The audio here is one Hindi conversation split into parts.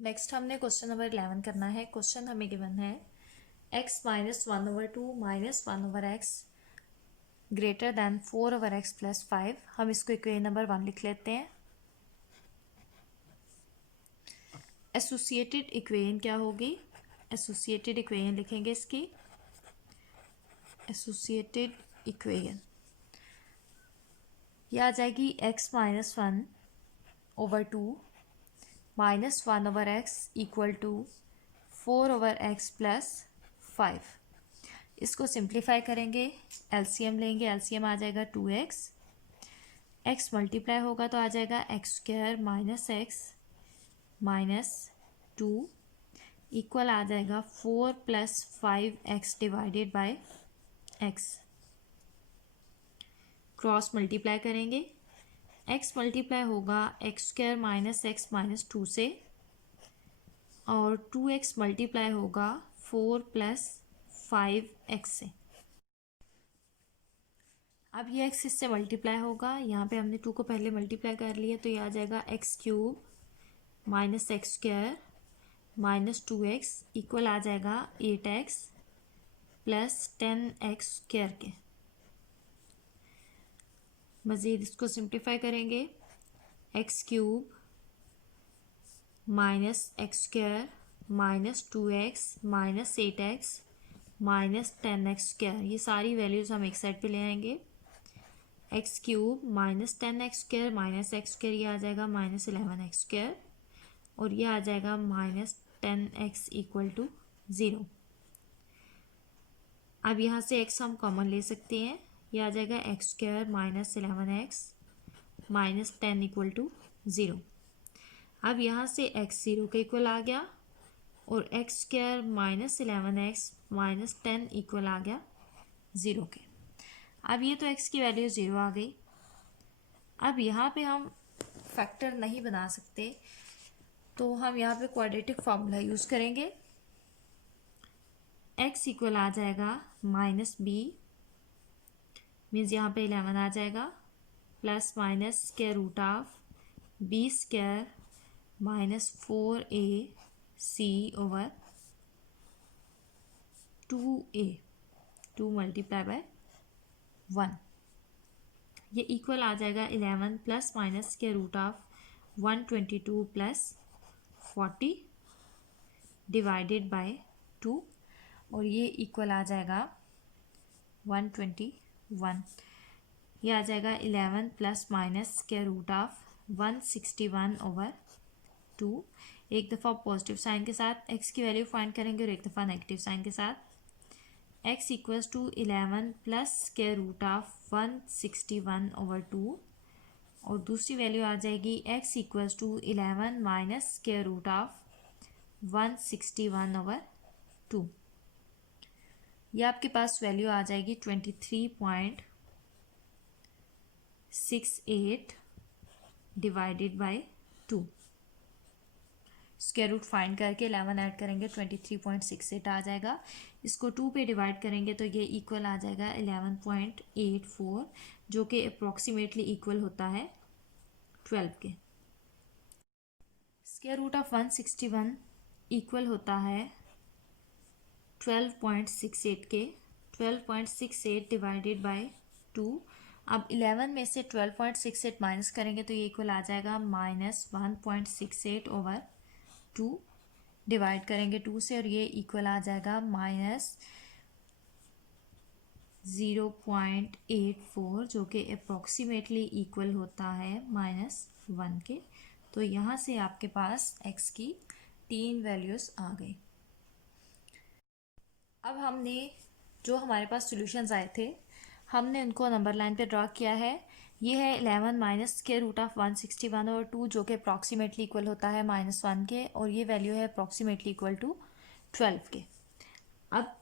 नेक्स्ट हमने क्वेश्चन नंबर 11 करना है। क्वेश्चन हमें गिवन है x minus 1/2 minus 1/x greater than 4/x plus 5। हम इसको इक्वेशन नंबर 1 लिख लेते हैं। एसोसिएटेड इक्वेशन क्या होगी? एसोसिएटेड इक्वेशन लिखेंगे इसकी। एसोसिएटेड इक्वेशन यह आ जाएगी x minus 1/2 minus 1/x equal to 4/x plus 5। इसको सिंप्लीफाई करेंगे, एलसीएम लेंगे, एलसीएम आ जाएगा 2x, x मल्टीप्लाई होगा तो आ जाएगा x² minus x minus 2 equal आ जाएगा 4 plus 5x divided by x। Cross multiply करेंगे, x मल्टीप्लाई होगा x² माइनस x माइनस 2 से और 2x मल्टीप्लाई होगा 4 प्लस 5x से। अब ये x इससे मल्टीप्लाई होगा, यहाँ पे हमने 2 को पहले मल्टीप्लाई कर लिया तो ये आ जाएगा x³ minus x² minus 2x equal आ जाएगा 8x प्लस 10x² के। मज़ीद इसको सिंप्लीफाई करेंगे, x³ minus x² minus 2x minus 8x minus 10x²। ये सारी वैल्यूज़ हम एक साइड पे ले आएंगे। x³ minus 10x² minus x² ये आ जाएगा माइनस 11x² और ये आ जाएगा माइनस 10x इक्वल टू 0। अब यहाँ से x हम कॉमन ले सकते हैं, ये आ जाएगा x² minus 11x minus 10 equal to 0। अब यहाँ से x 0 के इक्वल आ गया और x² minus 11x minus 10 equal आ गया 0 के। अब ये तो x की वैल्यू 0 आ गई। अब यहाँ पे हम फैक्टर नहीं बना सकते तो हम यहाँ पे क्वाड्रेटिक फार्मूला यूज़ करेंगे। x इक्वल आ जाएगा माइनस b मीन्स यहाँ पे 11 आ जाएगा plus minus square root of b² minus 4ac over 2a 2 multiply by 1। ये इक्वल आ जाएगा 11 plus minus square root of 122 plus 40 divided by 2 और ये इक्वल आ जाएगा 121। ये आ जाएगा 11 plus minus square root of 161 over 2। एक दफ़ा पॉजिटिव साइन के साथ x की वैल्यू फाइंड करेंगे और एक दफ़ा नेगेटिव साइन के साथ। x equals to 11 plus square root of 161 over 2 और दूसरी वैल्यू आ जाएगी x equals to 11 minus square root of 161 over 2। ये आपके पास वैल्यू आ जाएगी 23.68 divided by 2। Square root find करके 11 ऐड करेंगे 23.68 आ जाएगा। इसको 2 पे डिवाइड करेंगे तो ये इक्वल आ जाएगा 11.84 जो कि अप्रॉक्सीमेटली इक्वल होता है 12 के। स्क्वायर रूट ऑफ 161 इक्वल होता है 12.68 के। 12.68 डिवाइडेड बाय 2। अब 11 में से 12.68 माइनस करेंगे तो ये इक्वल आ जाएगा माइनस 1.68 ओवर 2 डिवाइड करेंगे 2 से और ये इक्वल आ जाएगा माइनस 0.84 जो कि अप्रॉक्सीमेटली इक्वल होता है -1 के। तो यहाँ से आपके पास x की 3 वैल्यूज़ आ गई। अब हमने जो हमारे पास सॉल्यूशंस आए थे हमने उनको नंबर लाइन पे ड्रा किया है। ये है 11 माइनस स्क्वायर रूट ऑफ 161 और 2 जो कि अप्रॉक्सीमेटली इक्वल होता है -1 के और ये वैल्यू है अप्रॉक्सीमेटली इक्वल टू 12 के। अब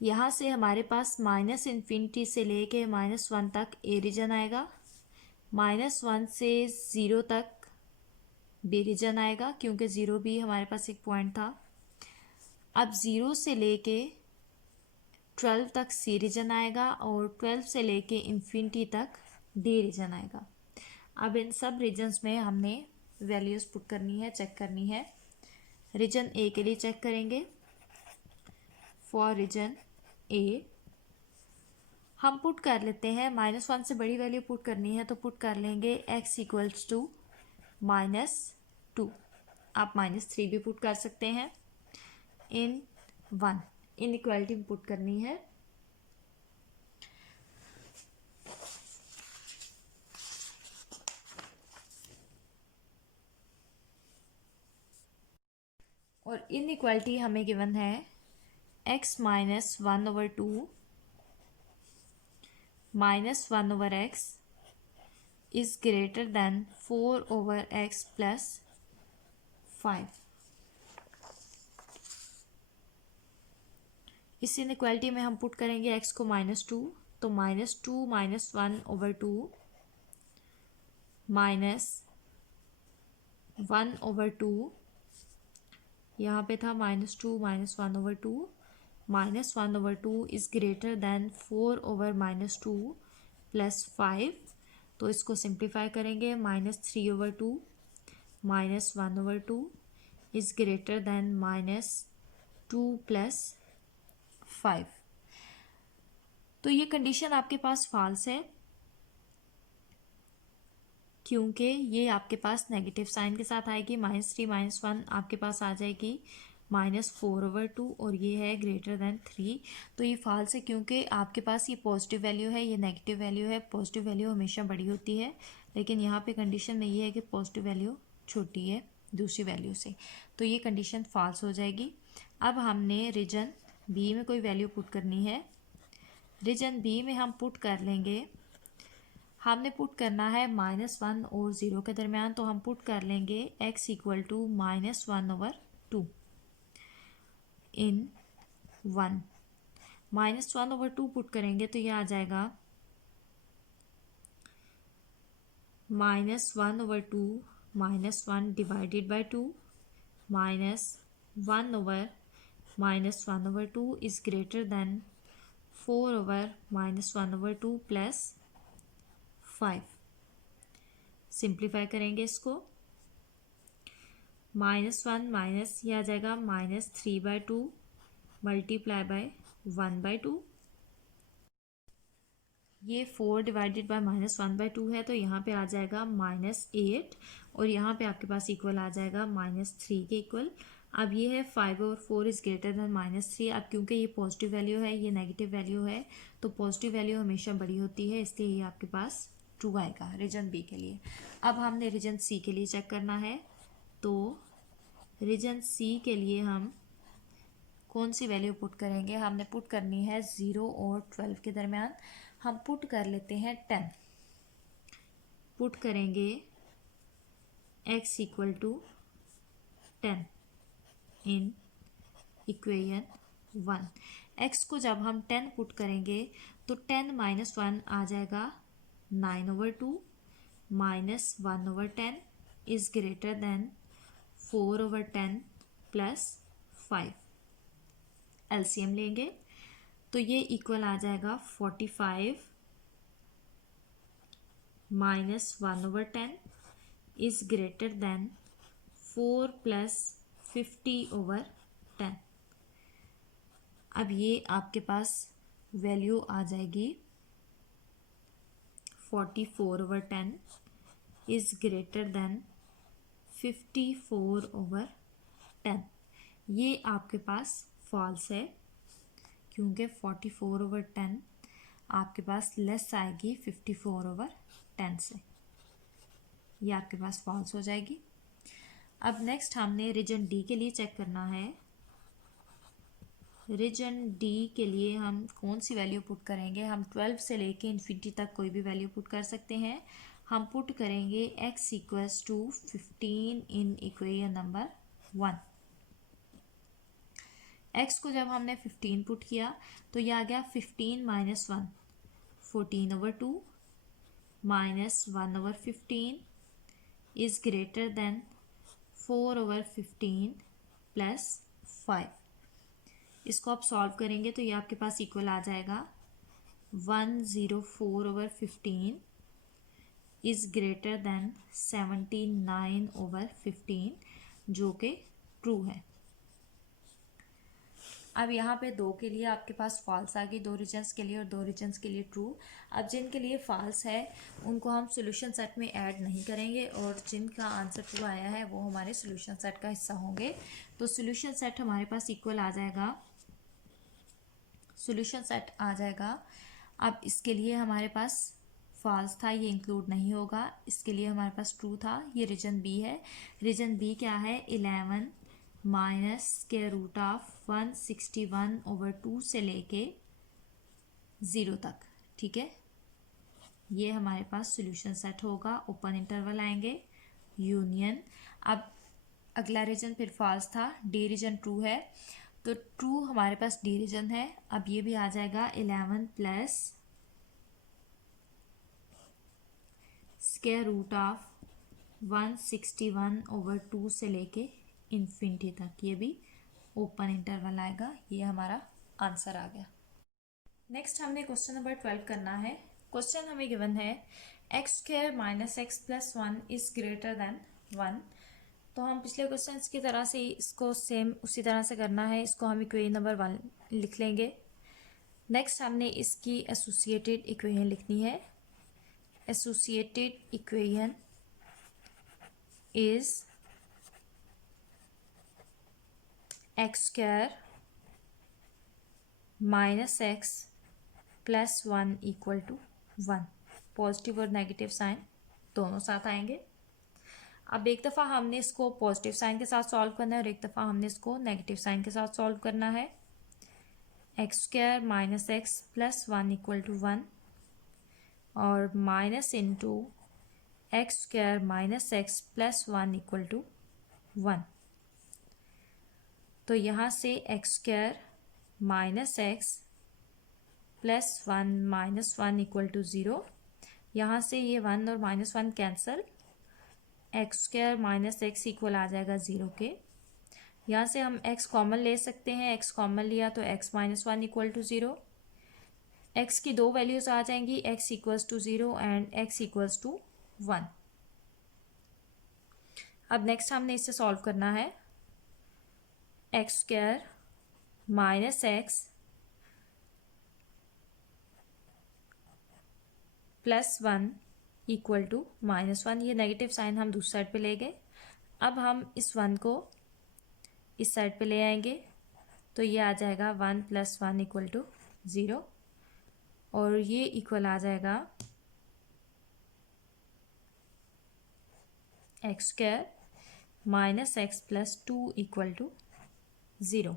यहाँ से हमारे पास माइनस इन्फिनिटी से लेके -1 तक ए रीजन आएगा, -1 से 0 तक बी रीजन आएगा क्योंकि 0 भी हमारे पास एक पॉइंट था। अब 0 से लेके 12 तक सी रीजन आएगा और 12 से लेके इन्फिनिटी तक डी रीजन आएगा। अब इन सब रीजन्स में हमने वैल्यूज़ पुट करनी है, चेक करनी है। रीजन ए के लिए चेक करेंगे। फॉर रीजन ए हम पुट कर लेते हैं, -1 से बड़ी वैल्यू पुट करनी है तो पुट कर लेंगे x इक्वल्स टू -2। आप -3 भी पुट कर सकते हैं। इन 1 इनइक्वालिटी पुट करनी है। और इनइक्वालिटी हमें गिवन है x -1/2 -1/x is greater than 4/x plus 5। इस इनइक्वालिटी में हम पुट करेंगे x को -2, तो -2 -1/2 -1/2, यहाँ पे था -2 -1/2, -1/2 इज ग्रेटर देन 4/-2 प्लस 5। तो इसको सिंप्लीफाई करेंगे, -3/2 -1/2 इज ग्रेटर देन -2 प्लस 5। तो ये कंडीशन आपके पास फॉल्स है, क्योंकि ये आपके पास नेगेटिव साइन के साथ आएगी। -3 -1 आपके पास आ जाएगी -4/2 और ये है ग्रेटर देन 3। तो ये फॉल्स है, क्योंकि आपके पास ये पॉजिटिव वैल्यू है, ये नेगेटिव वैल्यू है। पॉजिटिव वैल्यू हमेशा बड़ी होती है, लेकिन यहाँ पे कंडीशन में ये है कि पॉजिटिव वैल्यू छोटी है दूसरी वैल्यू से, तो ये कंडीशन फॉल्स हो जाएगी। अब हमने रीजन बी में कोई वैल्यू पुट करनी है। रीजन बी में हम पुट कर लेंगे, हमने पुट करना है -1 और 0 के दरमियान, तो हम पुट कर लेंगे x equal to -1/2 in 1। -1/2 put करेंगे तो ये आ जाएगा -1/2 -1 divided by 2 -1/-1/2 is greater than 4/-1/2 plus 5। Simplify करेंगे इसको, -1 माइनस ये आ जाएगा -3/2 मल्टीप्लाई बाय 1/2। ये 4 डिवाइडेड बाय -1/2 है, तो यहाँ पे आ जाएगा -8 और यहाँ पे आपके पास इक्वल आ जाएगा -3 के इक्वल। अब ये है 5/4 इज ग्रेटर देन -3। अब क्योंकि ये पॉजिटिव वैल्यू है, ये नेगेटिव वैल्यू है, तो पॉजिटिव वैल्यू हमेशा बड़ी होती है, इसलिए ये आपके पास ट्रू आएगा रीजन बी के लिए। अब हमने रीजन सी के लिए चेक करना है, तो रीजन सी के लिए हम कौन सी वैल्यू पुट करेंगे। हमने पुट करनी है 0 और 12 के दरमियान। हम पुट कर लेते हैं 10। पुट करेंगे x equal to 10 in equation 1। x को जब हम 10 पुट करेंगे तो 10 -1 आ जाएगा 9/2 -1/10 is greater then 4/10 plus 5। LCM लेंगे तो ये इक्वल आ जाएगा 45 -1/10 इज ग्रेटर देन 4 प्लस 50/10। अब ये आपके पास वैल्यू आ जाएगी 44/10 इज ग्रेटर देन 54/10। ये आपके पास फॉल्स है, क्योंकि 44/10 आपके पास लेस आएगी 54/10 से, ये आपके पास फॉल्स हो जाएगी। अब नेक्स्ट हमने रीजन डी के लिए चेक करना है। रीजन डी के लिए हम कौन सी वैल्यू पुट करेंगे। हम 12 से लेके इन्फिनिटी तक कोई भी वैल्यू पुट कर सकते हैं। हम पुट करेंगे x equals to 15 in equation number 1। x को जब हमने 15 पुट किया तो ये आ गया 15 -1 14/2 -1/15 इज ग्रेटर देन 4/15 प्लस 5। इसको आप सॉल्व करेंगे तो ये आपके पास इक्वल आ जाएगा 104/15 इज ग्रेटर देन 79/15, जो कि ट्रू है। अब यहाँ पे 2 के लिए आपके पास फॉल्स आ गई, 2 रीजन्स के लिए, और 2 रीजन्स के लिए ट्रू। अब जिनके लिए फॉल्स है उनको हम सोल्यूशन सेट में ऐड नहीं करेंगे, और जिनका आंसर ट्रू आया है वो हमारे सोल्यूशन सेट का हिस्सा होंगे। तो सोल्यूशन सेट हमारे पास इक्वल आ जाएगा, सोल्यूशन सेट आ जाएगा। अब इसके लिए हमारे पास फॉल्स था, ये इंक्लूड नहीं होगा। इसके लिए हमारे पास ट्रू था, ये रीजन बी है। रीजन बी क्या है, 11 माइनस स्क्वायर रूट ऑफ 161/2 से लेके 0 तक। ठीक है, ये हमारे पास सोल्यूशन सेट होगा। ओपन इंटरवल आएंगे, यूनियन। अब अगला रीजन फिर फॉल्स था, डी रीजन ट्रू है, तो ट्रू हमारे पास डी रीजन है। अब ये भी आ जाएगा 11 प्लस स्क्वायर रूट ऑफ 161/2 से लेके इन्फिनिटी तक, ये भी ओपन इंटरवल आएगा। ये हमारा आंसर आ गया। नेक्स्ट हमने क्वेश्चन नंबर 12 करना है। क्वेश्चन हमें गिवन है x² minus X plus 1 is greater then 1। तो हम पिछले क्वेश्चन की तरह से इसको सेम उसी तरह से करना है। इसको हम इक्वेशन नंबर 1 लिख लेंगे। नेक्स्ट हमने इसकी एसोसिएटेड इक्वेशन लिखनी है। Associated equation is x² minus X plus 1 equal to 1। Positive और नेगेटिव साइन दोनों साथ आएंगे। अब एक दफ़ा हमने इसको पॉजिटिव साइन के साथ सॉल्व करना है और एक दफ़ा हमने इसको नेगेटिव साइन के साथ सॉल्व करना है। x² minus X plus 1 equal to 1 और minus into x² minus X plus 1 equal to 1। तो यहाँ से x² minus X plus 1 minus 1 equal to 0। यहाँ से ये 1 और minus 1 cancel, x² minus X equal आ जाएगा 0 के। यहाँ से हम x कॉमन ले सकते हैं, x कॉमन लिया तो x minus 1 equal to 0। x की दो वैल्यूज आ जाएंगी, x equals to 0 and x equals to 1। अब नेक्स्ट हमने इसे सॉल्व करना है। x² minus X plus 1 equal to minus 1, ये नेगेटिव साइन हम दूसरी साइड पे ले गए। अब हम इस 1 को इस साइड पे ले आएंगे, तो ये आ जाएगा 1 प्लस 1 इक्वल टू 0 और ये इक्वल आ जाएगा x² minus X plus 2 equal to 0।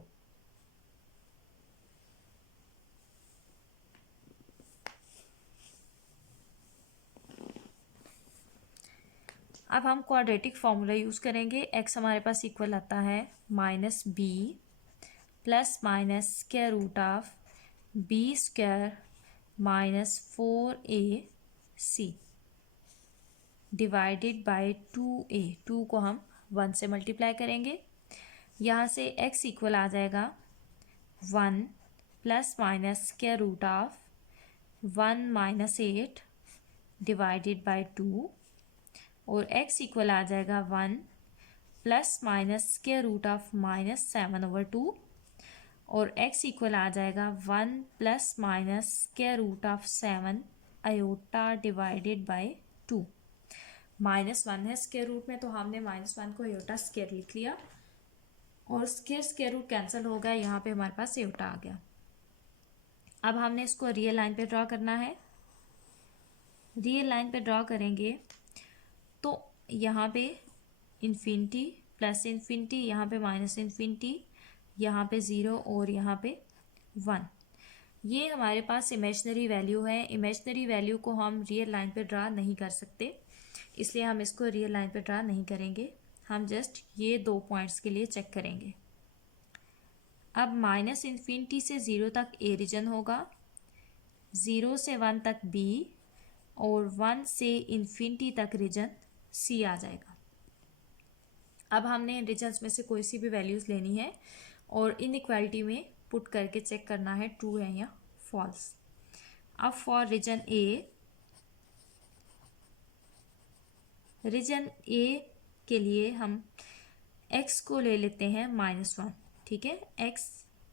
अब हम क्वाड्रेटिक फॉर्मूला यूज़ करेंगे। x हमारे पास इक्वल आता है minus B plus minus square root of b² minus 4ac divided by 2a। 2 को हम 1 से मल्टीप्लाई करेंगे। यहाँ से x इक्वल आ जाएगा 1 plus minus square root of 1 minus 8 divided by 2 और x इक्वल आ जाएगा 1 plus minus square root of minus 7/2 और x इक्वल आ जाएगा 1 plus minus square root of 7 iota divided by 2। Minus 1 है स्क्वायर रूट में, तो हमने माइनस 1 को आयोटा स्क्वायर लिख लिया और स्क्वायर रूट कैंसिल हो गया। यहाँ पे हमारे पास आयोटा आ गया। अब हमने इसको रियल लाइन पे ड्रॉ करना है। रियल लाइन पे ड्रॉ करेंगे तो यहाँ पे इन्फिनिटी प्लस इन्फिनिटी, यहाँ पे माइनस इन्फिनिटी, यहाँ पे 0 और यहाँ पे 1। ये हमारे पास इमेजिनरी वैल्यू है। इमेजिनरी वैल्यू को हम रियल लाइन पे ड्रा नहीं कर सकते, इसलिए हम इसको रियल लाइन पे ड्रा नहीं करेंगे। हम जस्ट ये 2 पॉइंट्स के लिए चेक करेंगे। अब माइनस इन्फिनिटी से 0 तक ए रीजन होगा, 0 से 1 तक बी और 1 से इन्फिनिटी तक रीजन सी आ जाएगा। अब हमने इन रीजन्स में से कोई सी भी वैल्यूज़ लेनी है और इनइक्वालिटी में पुट करके चेक करना है ट्रू है या फॉल्स। अब फॉर रीजन ए के लिए हम x को ले लेते हैं -1। ठीक है, x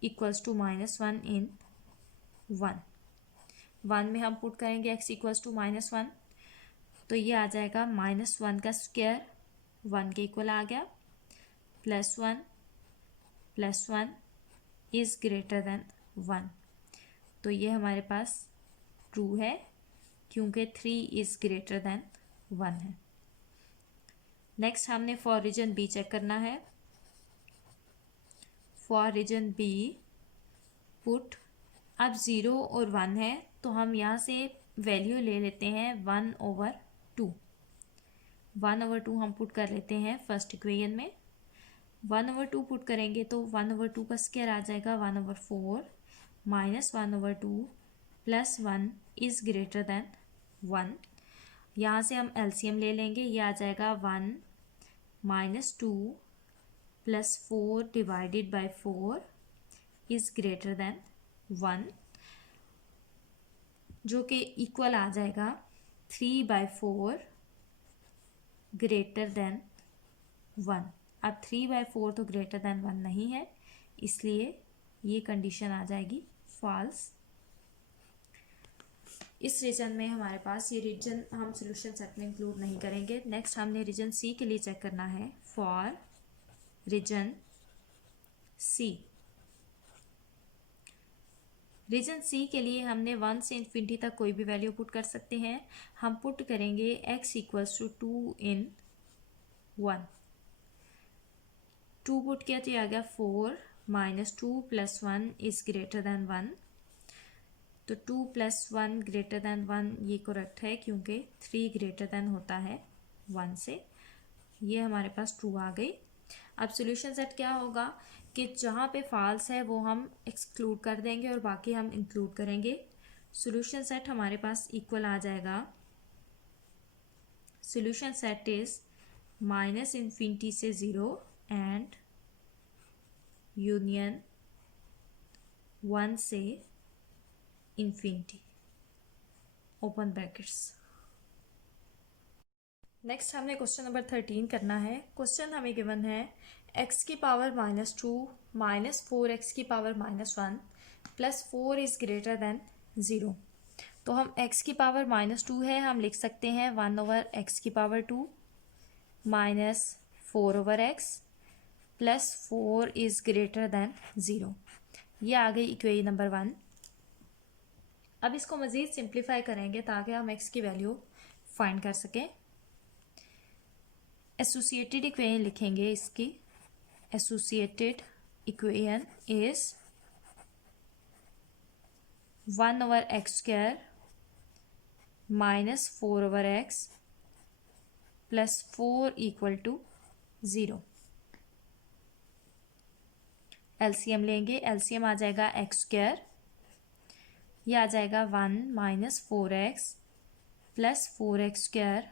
इक्वल्स टू -1 इन 1 में हम पुट करेंगे x इक्वल्स टू -1, तो ये आ जाएगा -1 का स्क्वायर 1 के इक्वल आ गया, +1 इज ग्रेटर देन 1। तो ये हमारे पास ट्रू है क्योंकि 3 इज ग्रेटर देन 1 है। नेक्स्ट हमने फॉर रीजन बी चेक करना है। फॉर रीजन बी पुट, अब 0 और 1 है तो हम यहाँ से वैल्यू ले लेते हैं 1/2। 1/2 हम पुट कर लेते हैं फर्स्ट इक्वेशन में। 1/2 पुट करेंगे तो 1/2 का स्क्वायर आ जाएगा 1/4 -1/2 +1 इज ग्रेटर देन 1। यहाँ से हम एलसीएम ले लेंगे, ये आ जाएगा 1 -2 +4 divided by 4 is greater then 1, जो कि इक्वल आ जाएगा 3/4 ग्रेटर देन 1। अब 3/4 तो ग्रेटर देन 1 नहीं है, इसलिए ये कंडीशन आ जाएगी फॉल्स। इस रीजन में हमारे पास ये रीजन हम सॉल्यूशन सेट में इंक्लूड नहीं करेंगे। नेक्स्ट हमने रीजन सी के लिए चेक करना है। फॉर रीजन सी, रीजन सी के लिए हमने 1 से इन्फिनिटी तक कोई भी वैल्यू पुट कर सकते हैं। हम पुट करेंगे x equals to 2 in 1। 2 put किया तो ये आ गया 4 -2 +1 इज ग्रेटर देन 1। तो 2 + 1 ग्रेटर देन 1 ये करेक्ट है क्योंकि 3 ग्रेटर देन होता है 1 से। ये हमारे पास ट्रू आ गई। अब सॉल्यूशन सेट क्या होगा कि जहाँ पे फॉल्स है वो हम एक्सक्लूड कर देंगे और बाकी हम इंक्लूड करेंगे। सॉल्यूशन सेट हमारे पास इक्वल आ जाएगा, सॉल्यूशन सेट इज -∞ से 0 एंड यूनियन 1 से इन्फिनिटी, ओपन ब्रैकेट्स। नेक्स्ट हमने क्वेश्चन नंबर 13 करना है। क्वेश्चन हमें गिवन है x की पावर -2 -4x की पावर -1 +4 इज ग्रेटर देन 0। तो हम x की पावर -2 है, हम लिख सकते हैं 1/x की power 2 -4/x +4 is greater then 0। ये आ गई इक्वेशन नंबर 1। अब इसको मज़ीद सिंप्लीफाई करेंगे ताकि हम x की वैल्यू फाइंड कर सकें। एसोसिएटेड इक्वेशन लिखेंगे इसकी। Associated equation is 1/x² -4/x +4 = 0। LCM लेंगे, एलसीएम आ जाएगा x², ये आ जाएगा 1 -4x +4x²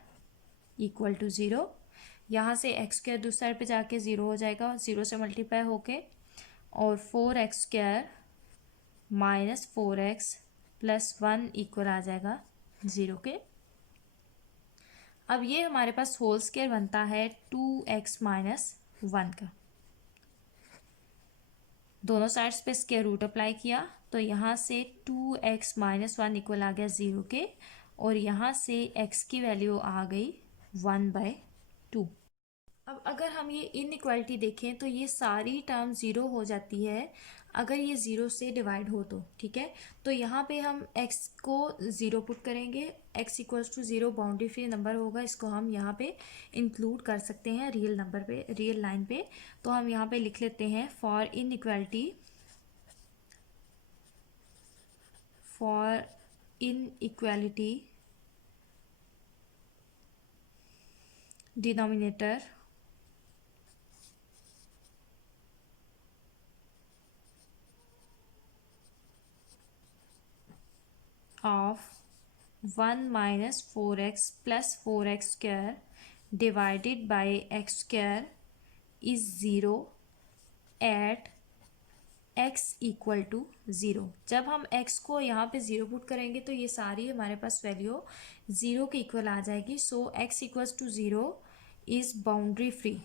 = 0। यहाँ से x² दूसरी साइड पे जाके 0 हो जाएगा, 0 से मल्टीप्लाई होके, और 4x² -4x +1 = आ जाएगा 0 के। अब ये हमारे पास होल स्क्वायर बनता है 2x - 1 का। दोनों साइड्स पे स्क्वायर रूट अप्लाई किया तो यहाँ से 2x - 1 = आ गया 0 के, और यहाँ से x की वैल्यू आ गई 1/2। अब अगर हम ये इनइक्वालिटी देखें तो ये सारी टर्म 0 हो जाती है अगर ये 0 से डिवाइड हो तो, ठीक है। तो यहाँ पे हम x को 0 पुट करेंगे, x = 0 बाउंड्री फ्री नंबर होगा, इसको हम यहाँ पे इंक्लूड कर सकते हैं रियल नंबर पे, रियल लाइन पे। तो हम यहाँ पे लिख लेते हैं for inequality denominator of 1 - 4x + 4x² divided by x² is 0 at x = 0। जब हम x को यहाँ पे 0 पुट करेंगे तो ये सारी हमारे पास वैल्यू 0 के इक्वल आ जाएगी। सो x = 0 is boundary free.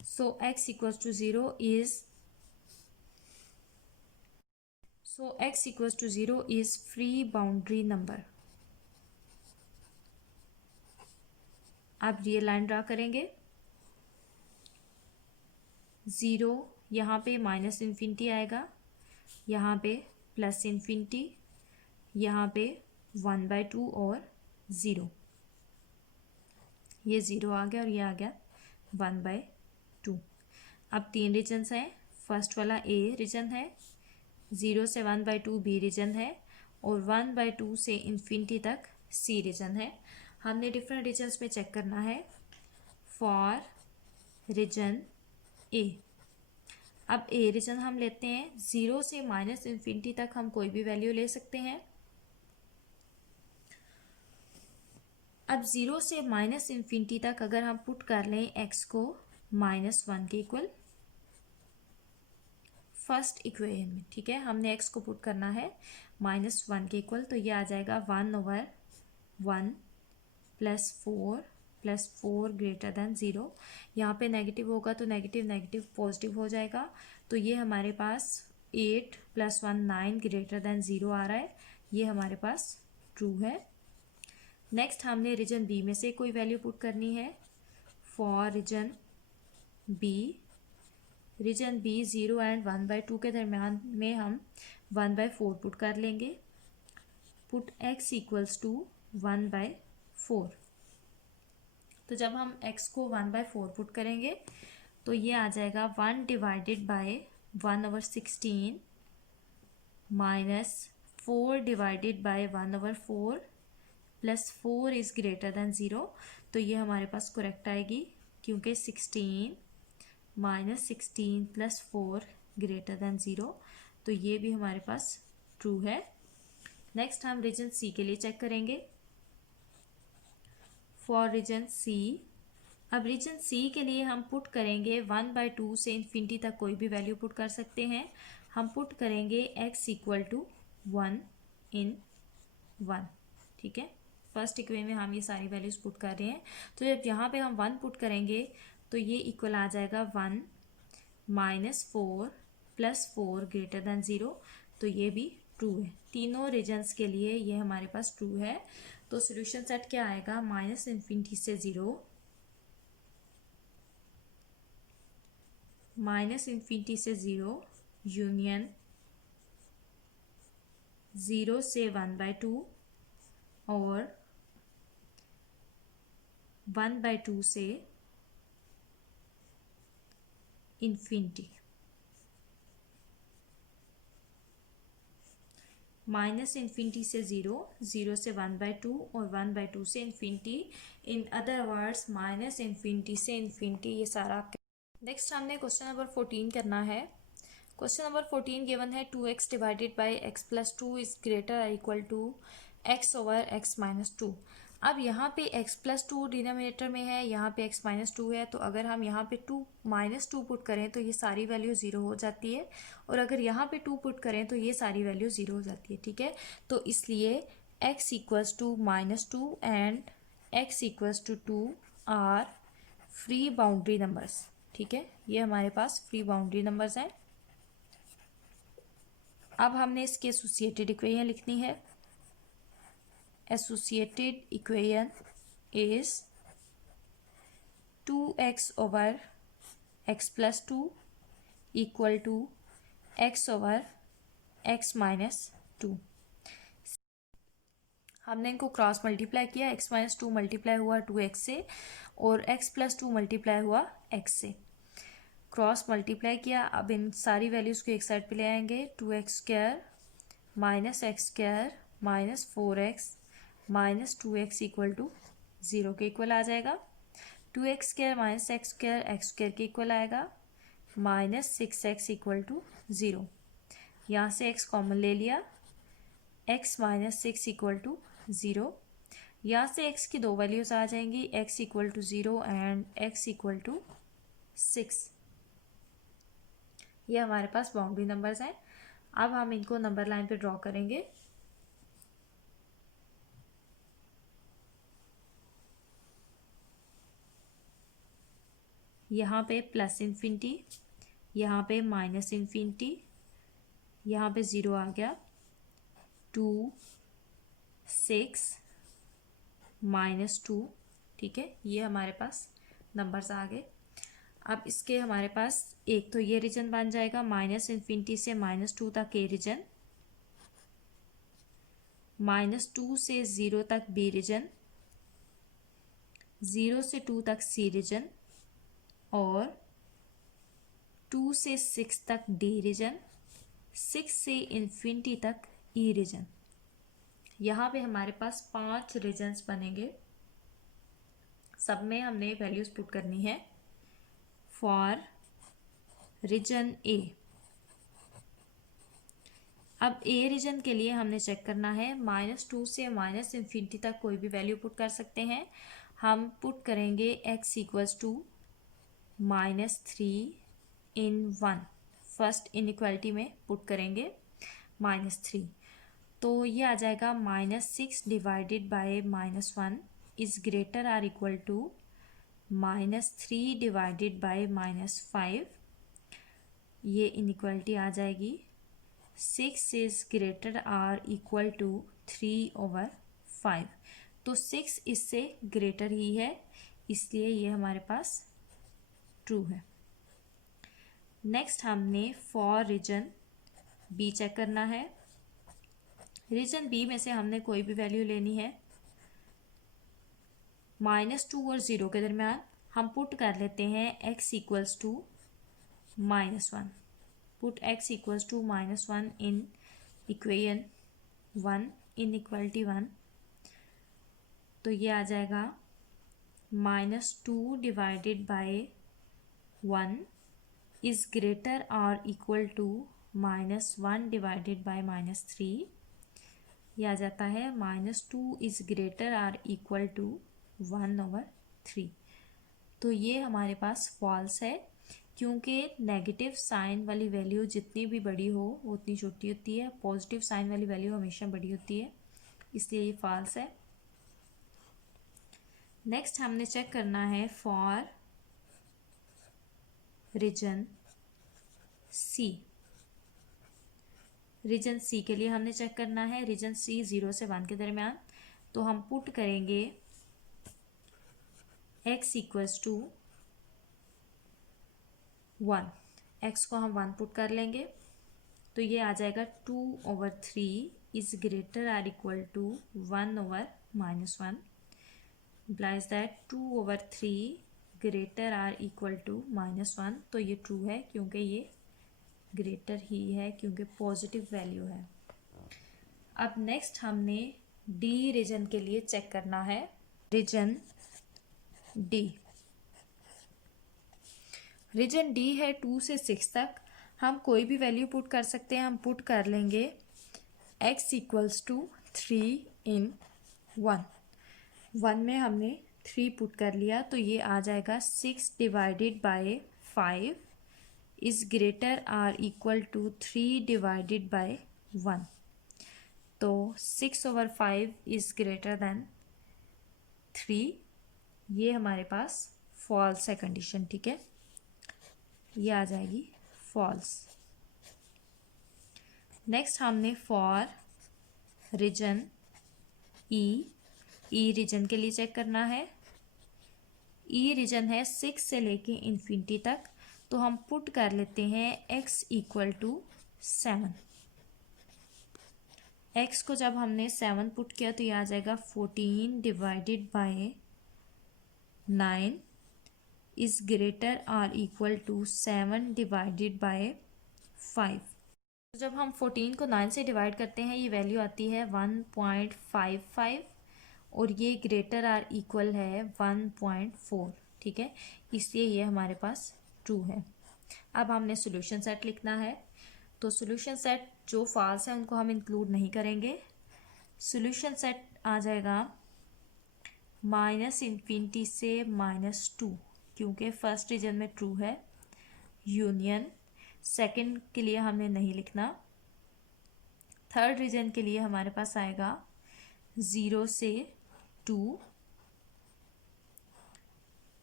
So x equals to 0 is free boundary number. अब ये लाइन ड्रा करेंगे, 0 यहाँ पे माइनस इन्फिनिटी आएगा, यहाँ पे प्लस इन्फिनिटी, यहाँ पे 1/2 और 0, ये 0 आ गया और ये आ गया 1/2। अब 3 रीजन्स हैं, फर्स्ट वाला ए रीजन है, 0 से 1/2 बी रीजन है और 1/2 से इन्फिनिटी तक सी रीजन है। हमने डिफरेंट रीजन्स में चेक करना है फॉर रीजन ए। अब ए रीजन हम लेते हैं, 0 से माइनस इन्फिनिटी तक हम कोई भी वैल्यू ले सकते हैं। अब 0 से माइनस इन्फिनिटी तक अगर हम पुट कर लें एक्स को -1 के इक्वल फर्स्ट इक्वेशन में, ठीक है, हमने एक्स को पुट करना है -1 के इक्वल, तो ये आ जाएगा 1/1 + 4 ग्रेटर देन 0। यहाँ पे नेगेटिव होगा तो नेगेटिव नेगेटिव पॉजिटिव हो जाएगा, तो ये हमारे पास 8 + 1 9 ग्रेटर देन 0 आ रहा है, ये हमारे पास ट्रू है। नेक्स्ट हमने रीजन बी में से कोई वैल्यू पुट करनी है for region B. Region B 0 and 1/2 के दरम्यान में हम 1/4 पुट कर लेंगे। Put x equals to 1/4। तो जब हम x को 1/4 पुट करेंगे तो ये आ जाएगा 1 divided bye 1/16 minus 4 divided by 1/4 plus 4 is greater then 0। तो ये हमारे पास करेक्ट आएगी, क्योंकि 16 -16 + 4 ग्रेटर देन 0, तो ये भी हमारे पास ट्रू है। नेक्स्ट हम रीजन सी के लिए चेक करेंगे फॉर रीजन सी। अब रीजन सी के लिए हम पुट करेंगे 1/2 से इन्फिनिटी तक कोई भी वैल्यू पुट कर सकते हैं। हम पुट करेंगे x इक्वल टू 1 इन 1, ठीक है, फर्स्ट इक्वेशन में हम ये सारी वैल्यूज पुट कर रहे हैं। तो जब यहाँ पे हम 1 पुट करेंगे तो ये इक्वल आ जाएगा 1 -4 + 4 ग्रेटर देन 0, तो ये भी ट्रू है। तीनों रीजन्स के लिए ये हमारे पास ट्रू है। तो सॉल्यूशन सेट क्या आएगा, -इन्फिनिटी से 0, -इन्फिनिटी से 0 यूनियन 0 से 1/2 और 1/2 से इन्फिनिटी। -इन्फिनिटी से 0, 0 से 1/2 और 1/2 से infinity. In other words -infinity से इन्फिनिटी, ये सारा। नेक्स्ट हमने क्वेश्चन नंबर 14 करना है। क्वेश्चन नंबर 14 गिवन है 2x divided by x + 2 is greater equal to x/x - 2। अब यहाँ पे x + 2 डिनोमिनेटर में है, यहाँ पे x - 2 है, तो अगर हम यहाँ पे 2 - 2 पुट करें तो ये सारी वैल्यू 0 हो जाती है, और अगर यहाँ पे 2 पुट करें तो ये सारी वैल्यू 0 हो जाती है, ठीक है। तो इसलिए x equals to -2 and x equals to 2 are free boundary numbers, ठीक है, ये हमारे पास फ्री बाउंड्री नंबर्स हैं। अब हमने इसकी एसोसिएटेड इक्वेशन लिखनी है। Associated equation is 2x/x + 2 equal to x/x - 2। हमने इनको क्रॉस मल्टीप्लाई किया, x - 2 मल्टीप्लाई हुआ 2x से और x + 2 मल्टीप्लाई हुआ x से, क्रॉस मल्टीप्लाई किया। अब इन सारी वैल्यूज़ को एक साइड पे ले आएंगे, 2x² - x² - 4x - 2x equal to 0 के इक्वल आ जाएगा। 2x² - x² x² के इक्वल आएगा, -6x इक्वल टू 0। यहाँ से x कॉमन ले लिया, x - 6 इक्वल टू 0। यहाँ से x की दो वैल्यूज़ आ जाएंगी, x equal to 0 and x equal to 6। ये हमारे पास बाउंड्री नंबर्स हैं। अब हम इनको नंबर लाइन पे ड्रॉ करेंगे। यहाँ पे प्लस इन्फिनिटी, यहाँ पे माइनस इन्फिनिटी, यहाँ पे 0 आ गया, 2 6 -2, ठीक है। ये हमारे पास नंबर्स आ गए। अब इसके हमारे पास एक तो ये रीजन बन जाएगा माइनस इन्फिनिटी से -2 तक ए रीजन, -2 से 0 तक बी रीजन, 0 से 2 तक सी रीजन और 2 से 6 तक डी रीजन, 6 से इन्फिनिटी तक ई रीजन। यहाँ पे हमारे पास 5 रीजन्स बनेंगे। सब में हमने वैल्यूज पुट करनी है। फॉर रीजन ए, अब ए रीजन के लिए हमने चेक करना है -2 से माइनस इन्फिनिटी तक कोई भी वैल्यू पुट कर सकते हैं। हम पुट करेंगे x equals to -3 in 1, first inequality में पुट करेंगे -3, तो ये आ जाएगा -6 divided by -1 is greater or equal to -3 divided by -5। ये इनइक्वालिटी आ जाएगी 6 is greater or equal to 3/5, तो 6 इससे ग्रेटर ही है, इसलिए ये हमारे पास ट्रू है। नेक्स्ट हमने फॉर रीजन बी चेक करना है। रीजन बी में से हमने कोई भी वैल्यू लेनी है। -2 और 0 के दरमियान हम पुट कर लेते हैं x equals to -1, put x equals to -1 in equation 1 inequality 1, तो ये आ जाएगा -2 divided by 1 is greater or equal to -1 divided by -3। ये आ जाता है -2 is greater or equal to 1/3। तो ये हमारे पास फॉल्स है, क्योंकि नेगेटिव साइन वाली वैल्यू जितनी भी बड़ी हो वो उतनी छोटी होती है, पॉजिटिव साइन वाली वैल्यू हमेशा बड़ी होती है, इसलिए ये फॉल्स है। नेक्स्ट हमने चेक करना है फॉर रीजन सी। रीजन सी के लिए हमने चेक करना है रीजन सी 0 से 1 के दरमियान, तो हम पुट करेंगे x इक्वल्स टू 1, x को हम 1 पुट कर लेंगे, तो ये आ जाएगा 2/3 is greater or equal to 1/-1, implies that 2/3 greater or equal to -1, तो ये ट्रू है क्योंकि ये ग्रेटर ही है, क्योंकि पॉजिटिव वैल्यू है। अब नेक्स्ट हमने डी रीजन के लिए चेक करना है। रीजन डी, रीजन डी है 2 से 6 तक, हम कोई भी वैल्यू पुट कर सकते हैं। हम पुट कर लेंगे x इक्वल्स टू 3 इन 1, 1 में हमने 3 पुट कर लिया, तो ये आ जाएगा 6 divided by 5 is greater or equal to 3 divided by 1, तो 6/5 इज ग्रेटर देन 3। ये हमारे पास फॉल्स है कंडीशन, ठीक है, ये आ जाएगी फॉल्स। नेक्स्ट हमने फॉर रीजन ई रीजन के लिए चेक करना है। ई रीजन है 6 से लेके इन्फिनिटी तक, तो हम पुट कर लेते हैं x इक्वल टू 7। x को जब हमने 7 पुट किया तो ये आ जाएगा 14 divided by 9 is greater or equal to 7 divided by 5। जब हम 14 को 9 से डिवाइड करते हैं ये वैल्यू आती है 1.55 और ये ग्रेटर आर इक्वल है 1.4, ठीक है, इसलिए ये हमारे पास ट्रू है। अब हमने सॉल्यूशन सेट लिखना है, तो सॉल्यूशन सेट जो फॉल्स है उनको हम इंक्लूड नहीं करेंगे। सॉल्यूशन सेट आ जाएगा -∞ से -2, क्योंकि फर्स्ट रीजन में ट्रू है, यूनियन, सेकंड के लिए हमने नहीं लिखना। थर्ड रीजन के लिए हमारे पास आएगा 0 से 2,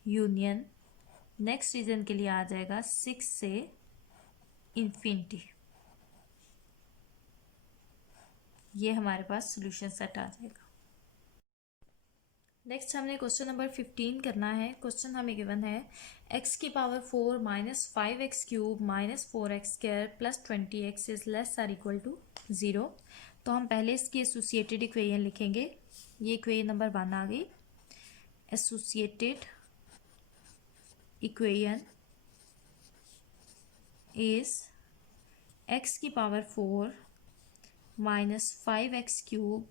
यूनियन, नेक्स्ट रीजन के लिए आ जाएगा 6 से इन्फिनिटी। ये हमारे पास सोल्यूशन सेट आ जाएगा। नेक्स्ट हमने क्वेश्चन नंबर 15 करना है। क्वेश्चन हमें गिवन है x की power 4 minus 5x cube minus 4x square plus 20x is less or equal to 0। तो हम पहले इसकी एसोसिएटेड इक्वेशन लिखेंगे। ये इक्वेशन नंबर 1 आ गई। एसोसिएटेड इक्वेशन इज x की power 4 minus 5x cube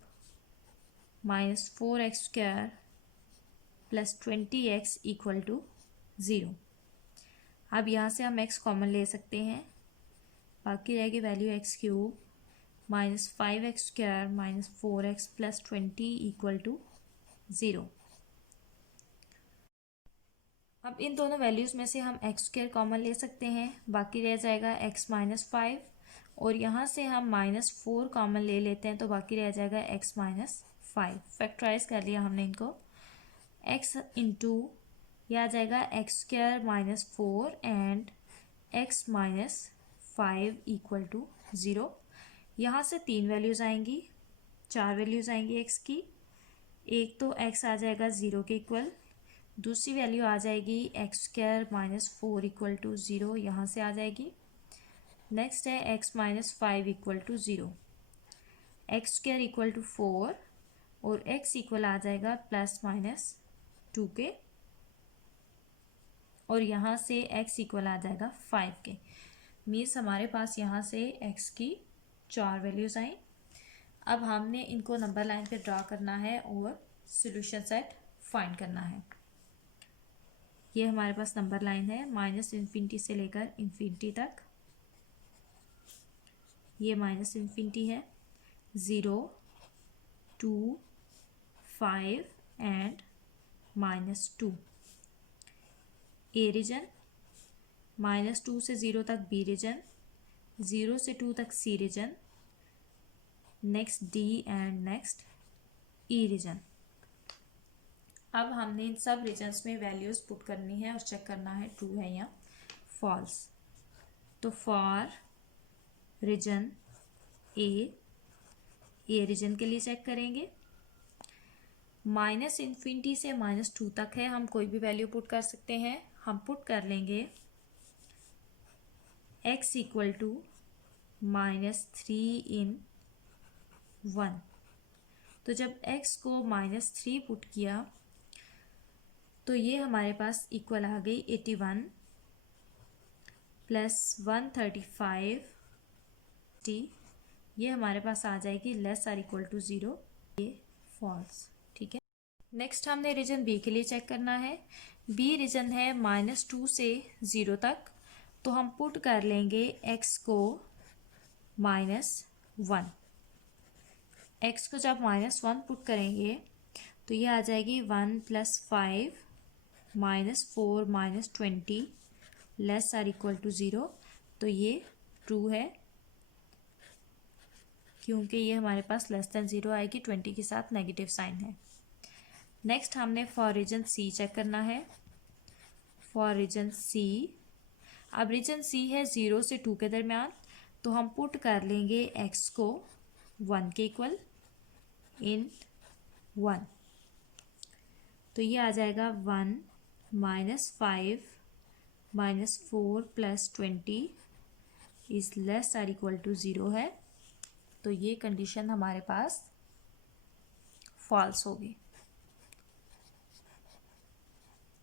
minus 4x square plus 20x equal to 0। अब यहाँ से हम x कॉमन ले सकते हैं, बाकी रहेगी value x cube minus 5x square minus 4x plus 20 equal to 0। अब इन दोनों वैल्यूज़ में से हम x स्क्वायर कॉमन ले सकते हैं, बाकी रह जाएगा x माइनस 5 और यहाँ से हम माइनस 4 कॉमन ले लेते हैं तो बाकी रह जाएगा x माइनस 5। फैक्टराइज कर लिया हमने इनको। x इंटू यह आ जाएगा x square minus 4 and x minus 5 equal to 0। यहाँ से 3 वैल्यूज़ आएंगी, 4 वैल्यूज़ आएंगी x की। एक तो x आ जाएगा 0 के इक्वल, दूसरी वैल्यू आ जाएगी x square minus 4 equal to 0, यहाँ से आ जाएगी। नेक्स्ट है x minus 5 equal to 0, x square equal to 4 और x इक्वल आ जाएगा प्लस माइनस 2 के और यहाँ से x इक्वल आ जाएगा 5 के। मीन्स हमारे पास यहाँ से x की 4 वैल्यूज़ आई। अब हमने इनको नंबर लाइन पे ड्रा करना है और सॉल्यूशन सेट फाइंड करना है। ये हमारे पास नंबर लाइन है माइनस इन्फिनिटी से लेकर इन्फिनिटी तक। ये माइनस इन्फिनिटी है, 0 2 5 and minus 2। A region, minus 2 से 0 तक बी रीजन, 0 से 2 तक C region, next D and next E region. अब हमने इन सब रीजन्स में वैल्यूज पुट करनी है और चेक करना है ट्रू है या फॉल्स। तो फॉर रीजन ए रीजन के लिए चेक करेंगे। माइनस इन्फिनिटी से माइनस 2 तक है, हम कोई भी वैल्यू पुट कर सकते हैं। हम पुट कर लेंगे x equal to minus 3 in 1। तो जब x को माइनस 3 पुट किया तो ये हमारे पास इक्वल आ गई 81 प्लस 135 ये हमारे पास आ जाएगी लेस आर इक्वल टू 0। ये फॉल्स, ठीक है। नेक्स्ट हमने रीजन बी के लिए चेक करना है। बी रीजन है माइनस 2 से 0 तक, तो हम पुट कर लेंगे x को माइनस 1। x को जब माइनस 1 पुट करेंगे तो ये आ जाएगी 1 plus 5 minus 4 minus 20 less or equal to 0। तो ये ट्रू है क्योंकि ये हमारे पास लेस देन 0 आएगी, 20 के साथ नेगेटिव साइन है। नेक्स्ट हमने फॉर रीजन सी चेक करना है। फॉर रीजन सी, अब रीजन सी है 0 से 2 के दरमियान, तो हम पुट कर लेंगे x को 1 के इक्वल इन 1। तो ये आ जाएगा 1 minus 5 minus 4 plus 20 is less or equal to 0 है। तो ये कंडीशन हमारे पास फॉल्स होगी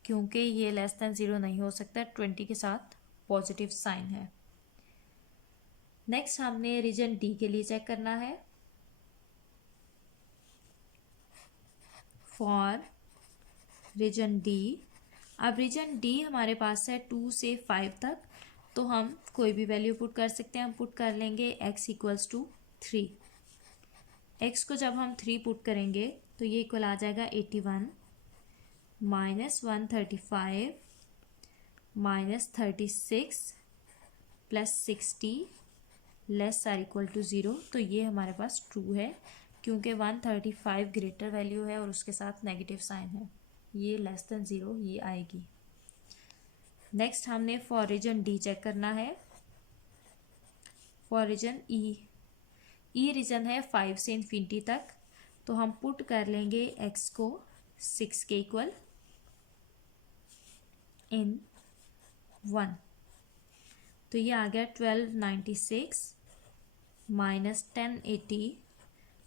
क्योंकि ये लेस देन 0 नहीं हो सकता, 20 के साथ पॉजिटिव साइन है। नेक्स्ट हमने रीजन डी के लिए चेक करना है। फॉर रीजन डी, अब रीजन डी हमारे पास है 2 से 5 तक, तो हम कोई भी वैल्यू पुट कर सकते हैं। हम पुट कर लेंगे x इक्वल्स टू 3। x को जब हम 3 पुट करेंगे तो ये इक्वल आ जाएगा 81 minus 135 minus 36 plus 60 less or equal to 0। तो ये हमारे पास ट्रू है क्योंकि 135 ग्रेटर वैल्यू है और उसके साथ नेगेटिव साइन है, ये लेस देन 0 ये आएगी। नेक्स्ट हमने फॉर रीजन डी चेक करना है। फॉर रीजन ई रीजन है 5 से इन्फिनिटी तक, तो हम पुट कर लेंगे x को 6 के इक्वल इन 1, तो ये आ गया 1296 minus 1080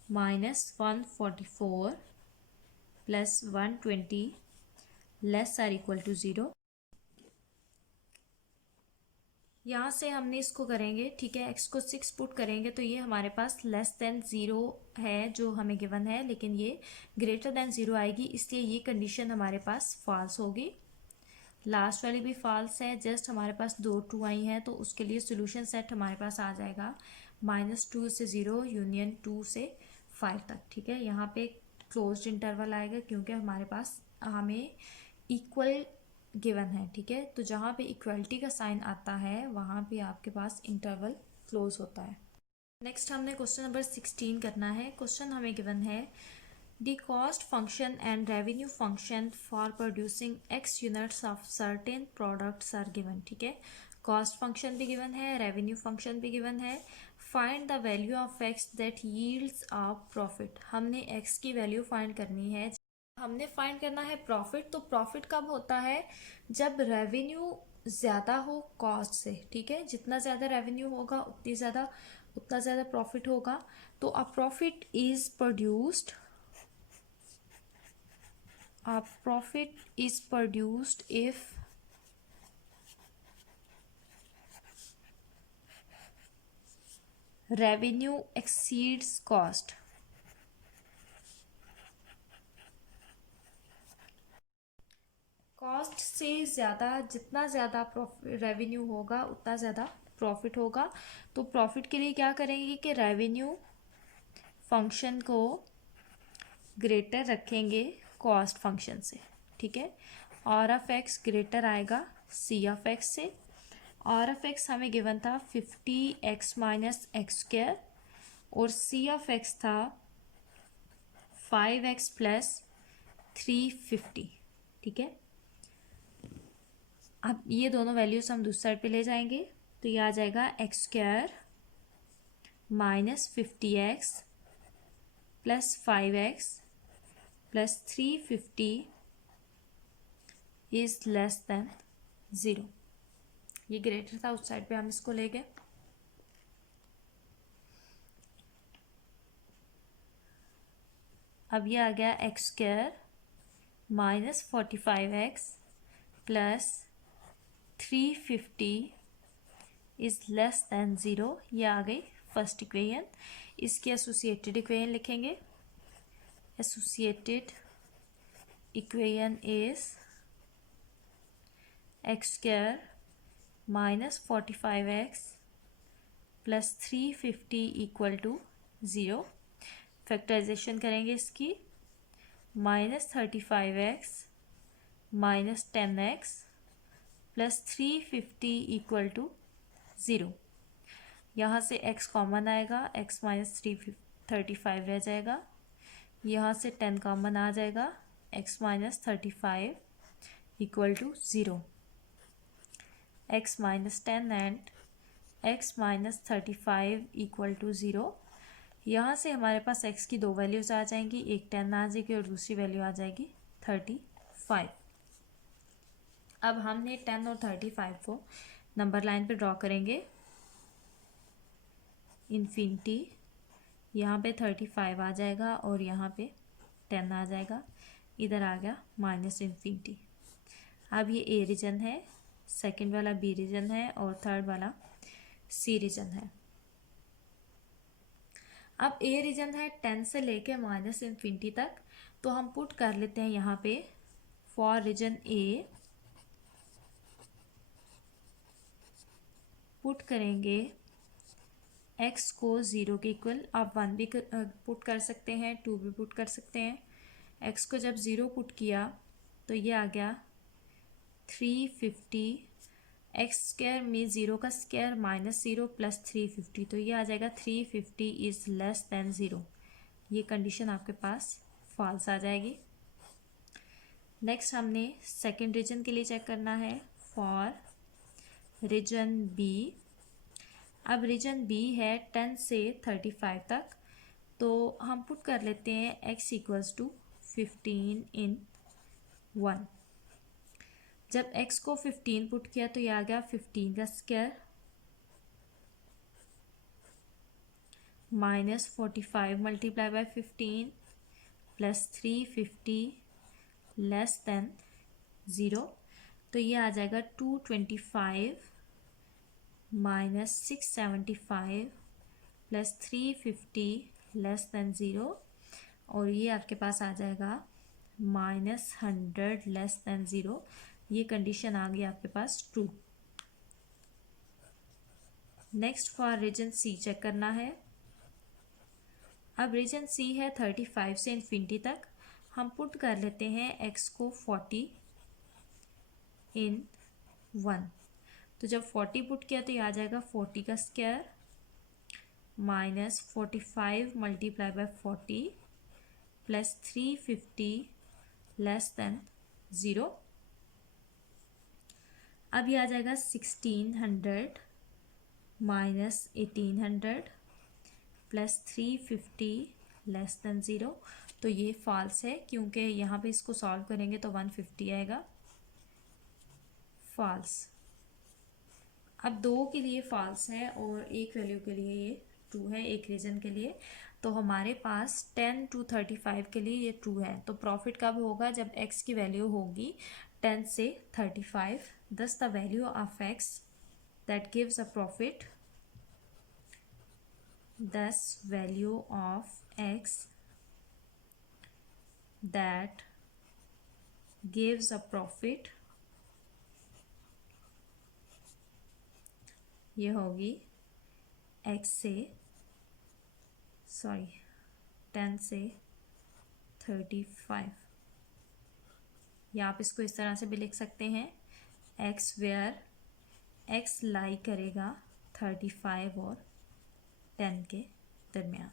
minus 144 plus 120 less or equal to 0। यहाँ से हमने इसको करेंगे, ठीक है, x को 6 पुट करेंगे तो ये हमारे पास लेस देन 0 है जो हमें गिवन है, लेकिन ये ग्रेटर देन 0 आएगी, इसलिए ये कंडीशन हमारे पास फॉल्स होगी। लास्ट वाली भी फॉल्स है, जस्ट हमारे पास 2 2 आई हैं, तो उसके लिए सोल्यूशन सेट हमारे पास आ जाएगा -2 से 0 यूनियन 2 से 5 तक। ठीक है, यहाँ पे क्लोज्ड इंटरवल आएगा क्योंकि हमारे पास हमें इक्वल गिवन है। ठीक है, तो जहाँ पे इक्वलिटी का साइन आता है वहाँ पे आपके पास इंटरवल क्लोज होता है। नेक्स्ट हमने क्वेश्चन नंबर 16 करना है। क्वेश्चन हमें गिवन है the cost function and revenue function for producing x units of certain products are given. ठीक है, कॉस्ट फंक्शन भी गिवन है, रेवेन्यू फंक्शन भी गिवन है। Find the value of x that yields a profit. हमने x की वैल्यू फाइंड करनी है, हमने फाइंड करना है प्रॉफिट। तो प्रॉफिट कब होता है? जब रेवेन्यू ज़्यादा हो कॉस्ट से। ठीक है, जितना ज़्यादा रेवेन्यू होगा उतना ज़्यादा प्रॉफिट होगा। तो a profit is produced if revenue exceeds cost. Cost से ज़्यादा, जितना ज़्यादा रेवेन्यू होगा उतना ज़्यादा प्रॉफिट होगा। तो प्रॉफिट के लिए क्या करेंगे कि रेवेन्यू फंक्शन को ग्रेटर रखेंगे कॉस्ट फंक्शन से। ठीक है, आर ऑफ एक्स ग्रेटर आएगा सी ऑफ एक्स से। आर ऑफ एक्स हमें गिवन था 50x माइनस एक्स स्क्वायर और सी ऑफ एक्स था 5x प्लस 350। ठीक है, अब ये दोनों वैल्यूज हम दूसरी साइड पे ले जाएंगे, तो ये आ जाएगा x square minus 50x plus 5x plus 350 is less than 0। ये ग्रेटर था, उस साइड पे हम इसको ले गए। अब ये आ गया x square minus 45x plus 350 is less than 0। ये आ गई फर्स्ट इक्वेशन। इसकी एसोसिएटेड इक्वेशन लिखेंगे। Associated equation is x square minus 45x plus 350 equal to 0। Factorization करेंगे इसकी, -35x minus 10x plus 350 equal to 0। यहाँ से x कॉमन आएगा, x माइनस 35 रह जाएगा। यहाँ से 10 कॉमन आ जाएगा, x minus 35 equal to 0। x minus 10 and x minus 35 equal to 0। यहाँ से हमारे पास x की दो वैल्यूज आ जाएंगी, एक 10 आ जाएगी और दूसरी वैल्यू आ जाएगी 35। अब हमने 10 और 35 को नंबर लाइन पे ड्रॉ करेंगे। इन्फिनिटी, यहाँ पे 35 आ जाएगा और यहाँ पे 10 आ जाएगा, इधर आ गया माइनस इन्फिनिटी। अब ये ए रीजन है, सेकंड वाला बी रीजन है और थर्ड वाला सी रीजन है। अब ए रीजन है 10 से लेके माइनस इन्फिनिटी तक, तो हम पुट कर लेते हैं यहाँ पे फॉर रीजन ए पुट करेंगे x को 0 के इक्वल। आप 1 भी पुट कर सकते हैं, 2 भी पुट कर सकते हैं। x को जब 0 पुट किया तो ये आ गया 350। एक्स स्क्वायर में 0 का स्क्वायर माइनस 0 प्लस 350, तो ये आ जाएगा 350 इज लेस देन 0। ये कंडीशन आपके पास फॉल्स आ जाएगी। नेक्स्ट हमने सेकेंड रीजन के लिए चेक करना है फॉर रीजन बी। अब रीजन बी है 10 से 35 तक, तो हम पुट कर लेते हैं x इक्वल्स टू 15 इन 1। जब x को 15 पुट किया तो ये आ गया 15 का square minus 45 multiply by 15 plus 350 less than 0। तो ये आ जाएगा 225 माइनस 675 प्लस 350 लेस देन 0, और ये आपके पास आ जाएगा -100 लेस देन 0। ये कंडीशन आ गई आपके पास true. Next for region C check करना है। अब रीजन सी है 35 से इन्फिनिटी तक, हम पुट कर लेते हैं x को 40 इन 1। तो जब 40 पुट किया तो ये आ जाएगा 40 का square minus 45 multiply by 40 plus 350 less than 0। अब ये आ जाएगा 1600 माइनस 1800 प्लस 350 लेस देन 0। तो ये फॉल्स है क्योंकि यहाँ पे इसको सॉल्व करेंगे तो 150 आएगा, फॉल्स। अब 2 के लिए फॉल्स है और एक वैल्यू के लिए ये ट्रू है, एक रीजन के लिए। तो हमारे पास 10 to 35 के लिए ये ट्रू है। तो प्रॉफिट कब होगा? जब x की वैल्यू होगी 10 से 35। दस the value of x that gives a profit, thus value of x that gives a profit, ये होगी 10 से 35। या आप इसको इस तरह से भी लिख सकते हैं x वेयर x लाई करेगा 35 और 10 के दरमियान।